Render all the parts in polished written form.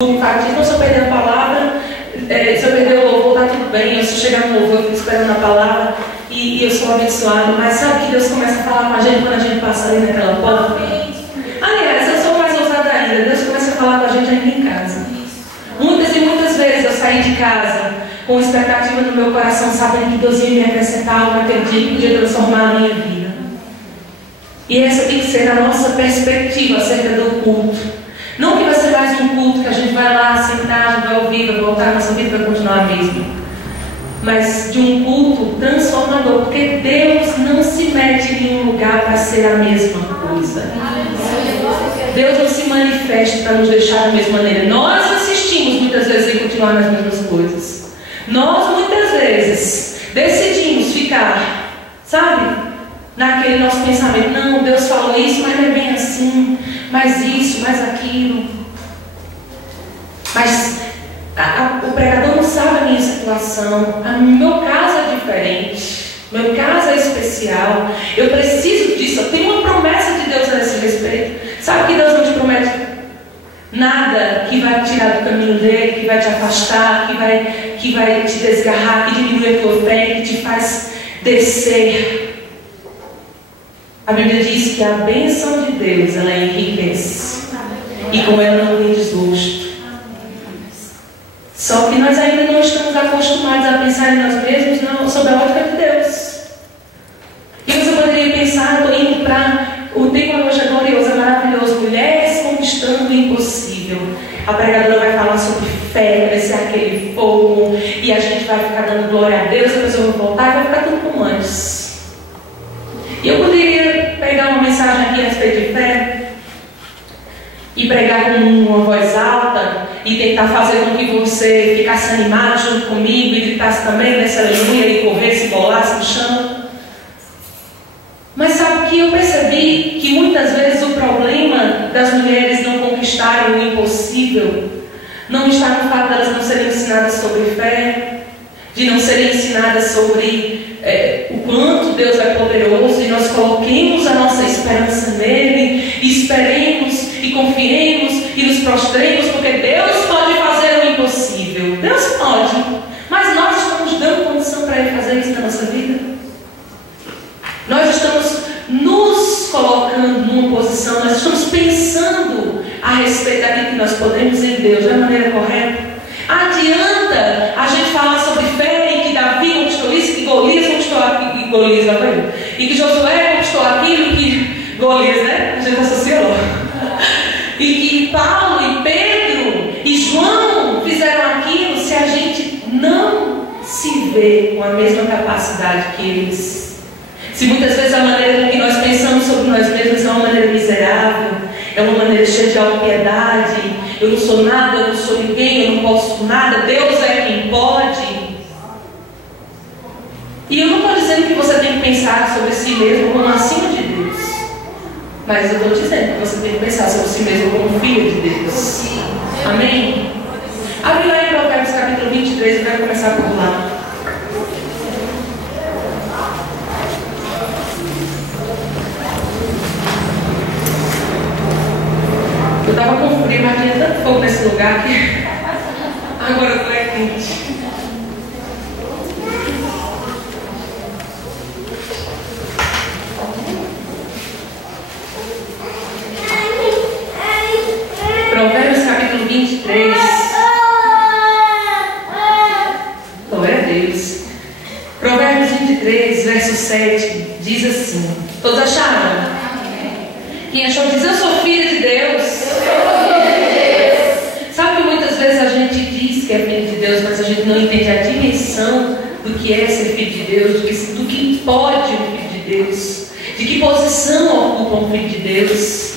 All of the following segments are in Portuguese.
infarto, não, se eu perder a palavra, se eu perder o louvor, está tudo bem. Eu, se eu chegar no louvor, eu fico esperando a palavra e eu sou abençoado. Mas sabe que Deus começa a falar com a gente quando a gente passa ali naquela porta? Aliás, eu sou mais ousada ainda. Deus começa a falar com a gente ainda em casa. Muitas e muitas vezes eu saí de casa com expectativa no meu coração, sabendo que Deus ia me acrescentar algo naquele dia que podia transformar a minha vida. E essa tem que ser a nossa perspectiva acerca do culto. Não que vai ser mais um culto que a gente vai lá sentar, vai ouvir, vai voltar, nossa vida vai continuar a mesma. Mas de um culto transformador, porque Deus não se mete em nenhum lugar para ser a mesma coisa. Deus não se manifesta para nos deixar da mesma maneira. Nós insistimos muitas vezes em continuar nas mesmas coisas. Nós muitas vezes decidimos ficar, sabe? Naquele nosso pensamento, não, Deus falou isso, mas não é bem assim, mais isso, mais aquilo. Mas o pregador não sabe a minha situação, o meu caso é diferente, meu caso é especial, eu preciso disso, eu tenho uma promessa de Deus a esse respeito. Sabe que Deus não te promete nada que vai te tirar do caminho dele, que vai te afastar, que vai te desgarrar, que diminui a tua fé, que te faz descer. A Bíblia diz que a bênção de Deus, ela enriquece. E com ela não tem desgosto. Só que nós ainda não estamos acostumados a pensar em nós mesmos sob a ótica de Deus. E você poderia pensar, estou indo para o tempo hoje é glorioso, é maravilhoso. Mulheres conquistando o impossível. A pregadora vai falar sobre fé, vai ser aquele fogo. E a gente vai ficar dando glória a Deus. A pessoa vai voltar e vai ficar tudo como antes. E eu poderia pegar uma mensagem aqui a respeito de fé e pregar com uma voz alta e tentar fazer com que você ficasse animado junto comigo e gritasse também nessa aleluia e corresse, bolasse no chão. Mas sabe que eu percebi que muitas vezes o problema das mulheres não conquistarem o impossível não está no fato de elas não serem ensinadas sobre fé, de não serem ensinadas sobre o quanto Deus é poderoso e nós coloquemos a nossa esperança nele, e esperemos e confiemos e nos prostremos, porque Deus pode fazer o impossível. Deus pode, mas nós estamos dando condição para ele fazer isso na nossa vida? Nós estamos nos colocando numa posição, nós estamos pensando a respeito daquilo que nós podemos em Deus da maneira correta? Adianta a gente falar sobre fé e que Davi conquistou isso, que Golias conquistou aquilo, e que Josué conquistou aquilo, que Golias, né? A gente associou. E que Paulo e Pedro e João fizeram aquilo, se a gente não se vê com a mesma capacidade que eles. Se muitas vezes a maneira com que nós pensamos sobre nós mesmos é uma maneira miserável, é uma maneira cheia de autopiedade, eu não sou nada, eu não sou ninguém, eu não posso nada, Deus é quem pode. E eu não estou dizendo que você tem que pensar sobre si mesmo como acima de Deus, mas eu estou dizendo que você tem que pensar sobre si mesmo como filho de Deus. Amém? Abre lá em Provérbios capítulo 23, eu quero começar por lá. Eu estava com frio, mas tinha tanto fogo nesse lugar que agora eu estou quente. Provérbios capítulo 23. Glória a Deus. Provérbios 23, verso 7, diz assim. Todos acharam? Quem achou diz, eu sou filha de Deus. Sabe que muitas vezes a gente diz que é filho de Deus, mas a gente não entende a dimensão do que é ser filho de Deus, do que pode um filho de Deus, de que posição ocupa um filho de Deus.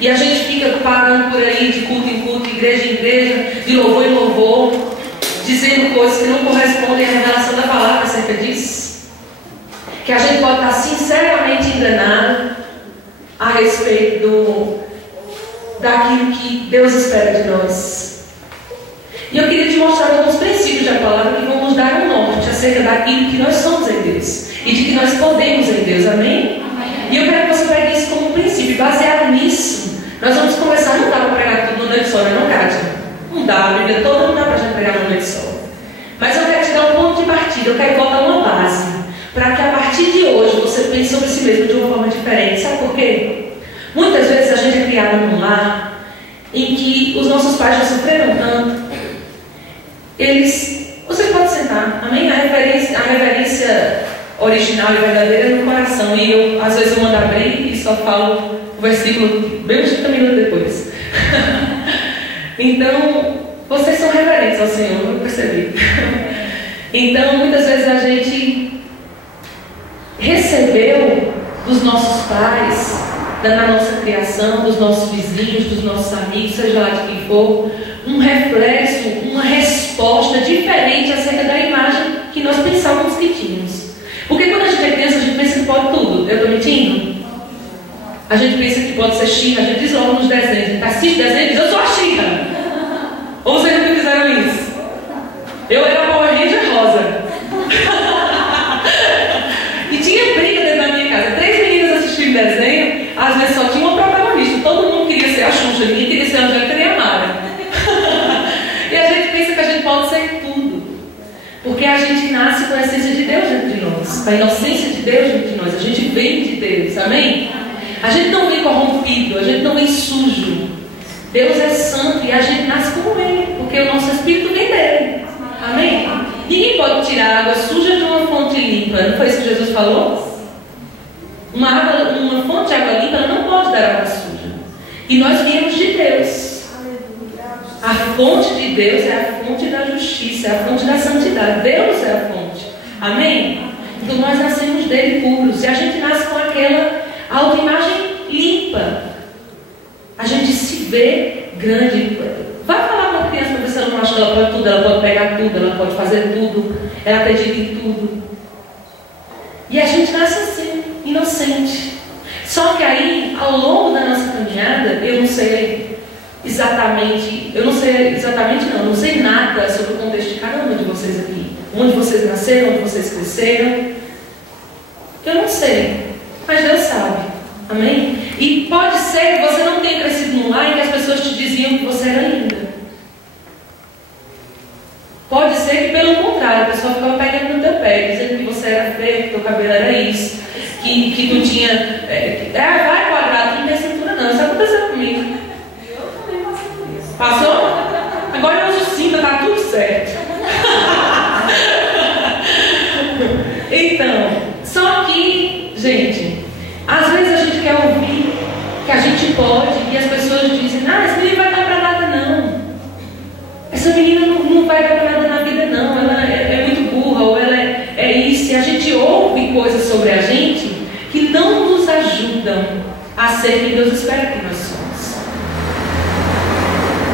E a gente fica parando por aí de culto em culto, igreja em igreja, de louvor em louvor, dizendo coisas que não correspondem à revelação da palavra acerca disso. Que a gente pode estar sinceramente enganado a respeito daquilo que Deus espera de nós. E eu queria te mostrar alguns princípios da palavra que vão nos dar um norte acerca daquilo que nós somos em Deus e de que nós podemos em Deus, amém? E eu quero que você pegue isso como um princípio. Baseado nisso, nós vamos começar, não dá para pregar tudo no noite só, não, Kátia? não dá, a Bíblia toda não dá para a gente pregar numa noite só. Mas eu quero te dar um ponto de partida, eu quero botar uma base, para que a partir de hoje você pense sobre si mesmo de uma forma diferente. Sabe por quê? Muitas vezes a gente é criado num lar em que os nossos pais já sofreram tanto. Você pode sentar, amém? A reverência original e verdadeira é no coração. E eu, às vezes, eu mando abrir e só falo o versículo bem uns 30 minutos depois. Então, vocês são reverentes ao Senhor, eu percebi. Então, muitas vezes a gente recebeu dos nossos pais, da nossa criação, dos nossos vizinhos, dos nossos amigos, seja lá de quem for, um reflexo, uma resposta diferente acerca da imagem que nós pensávamos que tínhamos. Porque quando a gente é criança, a gente pensa que pode tudo. Eu estou mentindo? A gente pensa que pode ser Xirra, a gente diz logo nos desenhos. A gente assiste desenhos e diz, eu sou a Xirra. Ou vocês nunca fizeram isso? Eu era a Power Ranger rosa. E tinha briga dentro da minha casa. 3 meninas assistindo desenho, às vezes só tinha uma protagonista. Todo mundo queria ser a Xuxa, ninguém queria ser a Angélica nem a Mara. E a gente pensa que a gente pode ser tudo. Porque a gente nasce com a essência de Deus dentro de nós, com a inocência de Deus dentro de nós. A gente vem de Deus, amém? A gente não vem corrompido, a gente não vem sujo. Deus é santo e a gente nasce como Ele, porque o nosso espírito vem dele, amém? Ninguém pode tirar água suja de uma fonte limpa, não foi isso que Jesus falou? Uma fonte de água limpa não pode dar água suja. E nós viemos de Deus. A fonte de Deus é a fonte da justiça, é a fonte da santidade. Deus é a fonte. Amém? Então nós nascemos dele puros. E a gente nasce com aquela autoimagem limpa. A gente se vê grande. Vai falar com a criança para ver se ela não acha que ela pode tudo, ela pode pegar tudo, ela pode fazer tudo, ela acredita em tudo. E a gente nasce assim, inocente. Só que aí, ao longo da nossa caminhada, eu não sei exatamente não sei nada sobre o contexto de cada um de vocês aqui. Onde vocês nasceram, onde vocês cresceram. Eu não sei, mas Deus sabe. Amém? E pode ser que você não tenha crescido num lar em que as pessoas te diziam que você era linda. Pode ser que, pelo contrário, a pessoa ficava pegando no teu pé, dizendo que você era feio, que teu cabelo era isso, que tu tinha... vai quadrado, não tem cintura não. Isso aconteceu comigo. Passou? Agora eu uso cinta, tá tudo certo. Então, só que, gente, às vezes a gente quer ouvir que a gente pode e as pessoas dizem, esse menino vai dar pra nada não. Essa menina não vai dar pra nada na vida não. Ela é muito burra, ou ela é isso. E a gente ouve coisas sobre a gente que não nos ajudam a ser quem Deus espera que nós somos.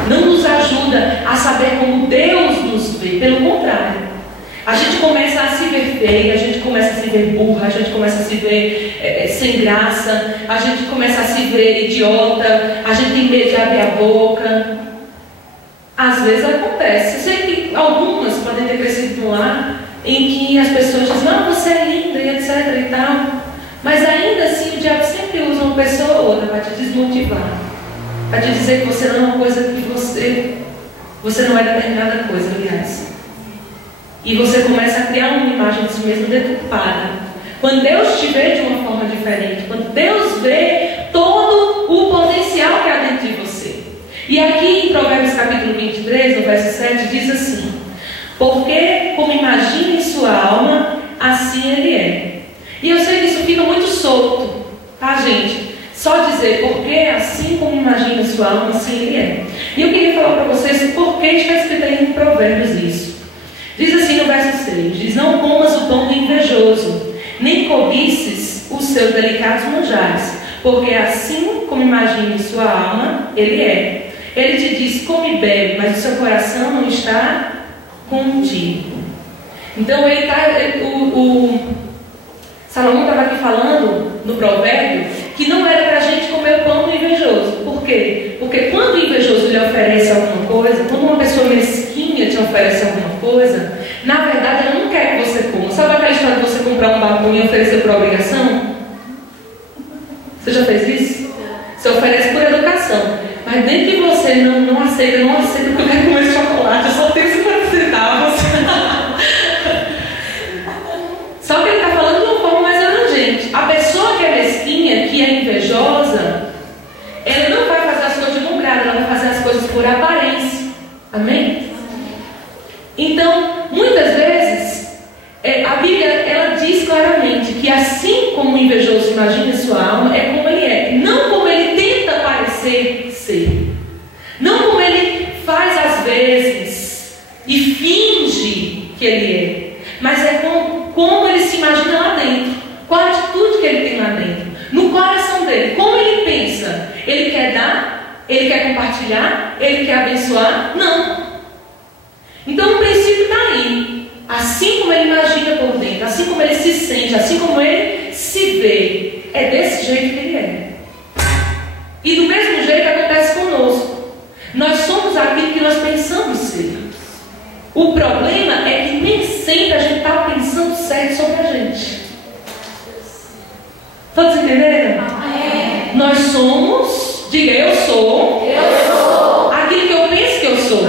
Não nos ajuda a saber como Deus nos vê. Pelo contrário, a gente começa a se ver feia, a gente começa a se ver burra, a gente começa a se ver sem graça, a gente começa a se ver idiota, a gente tem medo de abrir a boca. Às vezes acontece. Eu sei que algumas podem ter crescido num lar em que as pessoas dizem, você é linda e etc e tal. Mas ainda assim o diabo sempre usa uma pessoa ou outra para te desmotivar, para te dizer que você não é uma coisa que você não é determinada coisa, aliás. E você começa a criar uma imagem de si mesmo deturpada. Quando Deus te vê de uma forma diferente, quando Deus vê todo o potencial que há dentro de você. E aqui em Provérbios capítulo 23, no verso 7, diz assim: porque como imagina em sua alma, assim ele é. E eu sei que isso fica muito solto, tá, gente? Só dizer porque assim como imagina em sua alma, assim ele é. E eu queria falar para vocês por que está escrito aí em Provérbios isso. Diz assim no verso 6, diz, não comas o pão do invejoso, nem cobices os seus delicados manjares, porque assim como imagina em sua alma, ele é. Ele te diz, come e bebe, mas o seu coração não está contigo. Então Salomão estava aqui falando no provérbio que não era para a gente comer o pão do invejoso. Por quê? Porque quando o invejoso lhe oferece alguma coisa, quando uma pessoa mesquinha te oferece alguma coisa, na verdade ela não quer que você coma. Sabe aquela história de você comprar um batom e oferecer por obrigação? Você já fez isso? Você oferece por educação, mas dentro de você não aceita porque eu quero comer Amém? Então, muitas vezes, a Bíblia ela diz claramente que assim como o invejoso imagina sua alma, é como ele é. Não como ele tenta parecer ser. Não como ele faz às vezes e finge que ele é. Mas é como ele se imagina lá dentro. Qual a atitude que ele tem lá dentro. No coração dele. Como ele pensa. Ele quer dar? Ele quer compartilhar? Ele quer abençoar? Não. Então o princípio está aí. Assim como ele imagina por dentro, assim como ele se sente, assim como ele se vê, é desse jeito que ele é. E do mesmo jeito acontece conosco. Nós somos aquilo que nós pensamos ser. O problema é que nem sempre a gente está pensando certo sobre a gente. Todos entenderam? Nós somos, diga eu sou aquilo que eu penso que eu sou.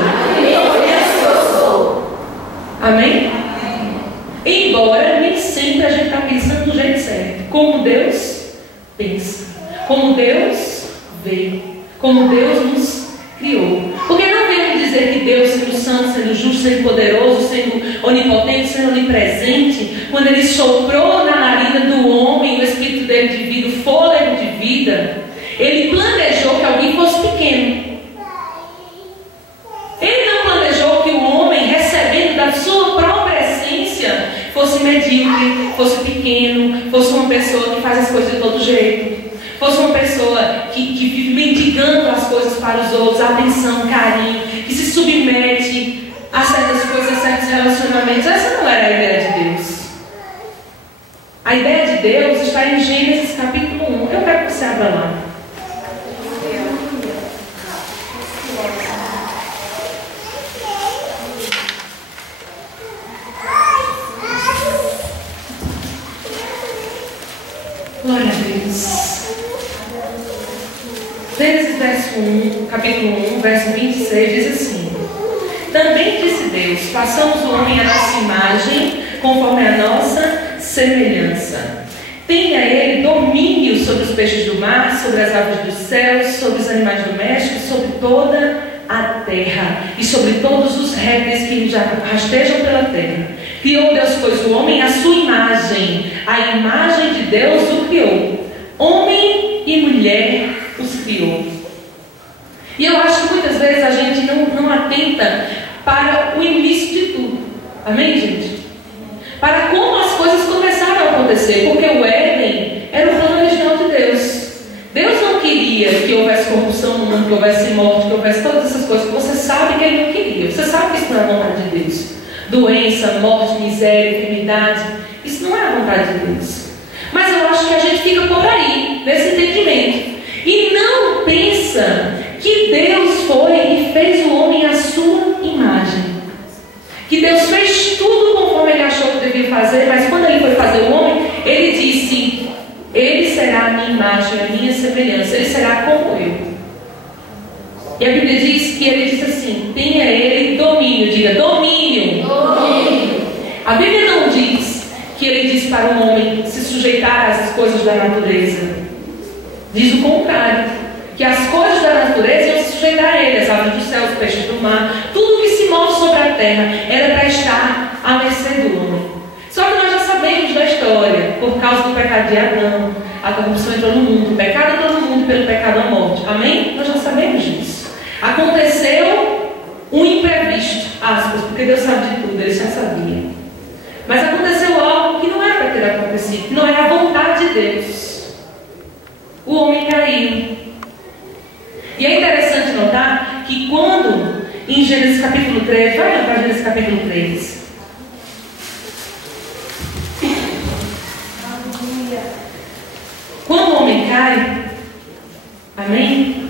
Amém? Embora nem sempre a gente está pensando do jeito certo. Como Deus pensa. Como Deus vê. Como Deus nos criou. Porque não vemos dizer que Deus, sendo santo, sendo justo, sendo poderoso, sendo onipotente, sendo onipresente, quando Ele soprou na narina do homem o Espírito dele de vida, o fôlego de vida, Ele planejou que alguém fosse pequeno. Ele não planejou que o homem, recebendo da sua própria essência, fosse medíocre, fosse pequeno, fosse uma pessoa que faz as coisas de todo jeito, fosse uma pessoa que vive mendigando as coisas para os outros, atenção, carinho, que se submete a certas coisas, a certos relacionamentos. Essa não era a ideia de Deus. A ideia de Deus está em Gênesis capítulo 1. Eu quero que você abra lá. Glória a Deus. Gênesis capítulo 1, verso 26 diz assim: também disse Deus, façamos o homem à nossa imagem, conforme a nossa semelhança. Tenha ele domínio sobre os peixes do mar, sobre as aves dos céus, sobre os animais domésticos, sobre toda a terra e sobre todos os répteis que já rastejam pela terra. Criou Deus, pois, o homem à sua imagem, a imagem de Deus o criou. Homem e mulher os criou. E eu acho que muitas vezes a gente não atenta para o início de tudo. Amém, gente? Para como as coisas começaram a acontecer. Porque o Éden era o plano original de Deus. Deus não queria que houvesse corrupção no mundo, que houvesse morte, que houvesse todas essas coisas que você sabe que Ele não queria. Você sabe que isso não é a vontade de Deus. Doença, morte, miséria, enfermidade. Isso não é a vontade de Deus. Mas eu acho que a gente fica por aí, nesse entendimento. E não pensa que Deus foi e fez o homem à sua imagem. Que Deus fez tudo conforme Ele achou que devia fazer, mas quando Ele foi fazer o homem, Ele disse: Ele será a minha imagem, a minha semelhança, Ele será como eu. E a Bíblia diz que Ele diz assim: tenha Ele domínio, diga domínio. Domínio. A Bíblia não diz que Ele diz para o homem se sujeitar às coisas da natureza. Diz o contrário, que as coisas da natureza iam se sujeitar a Ele, as aves do céu, os peixes do mar, tudo que se move sobre a terra era para estar à mercê do homem. Só que nós já sabemos da história, por causa do pecado de Adão, a corrupção entrou no mundo, o pecado entrou no mundo pelo pecado à morte. Amém? Nós já sabemos disso. Aconteceu um imprevisto, aspas, porque Deus sabe de tudo, Ele já sabia. Mas aconteceu algo que não era para ter acontecido, não era a vontade de Deus. O homem caiu. E é interessante notar que quando, em Gênesis capítulo 3, vai lá para Gênesis capítulo 3. Quando o homem cai, amém?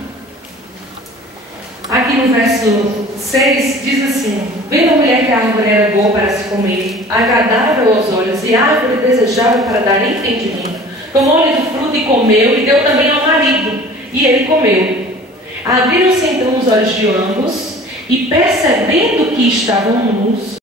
Aqui no verso 6 diz assim: vendo a mulher que a árvore era boa para se comer, agradável aos olhos e árvore desejável para dar entendimento, tomou-lhe do fruto e comeu, e deu também ao marido, e ele comeu. Abriram-se então os olhos de ambos, e percebendo que estavam nus,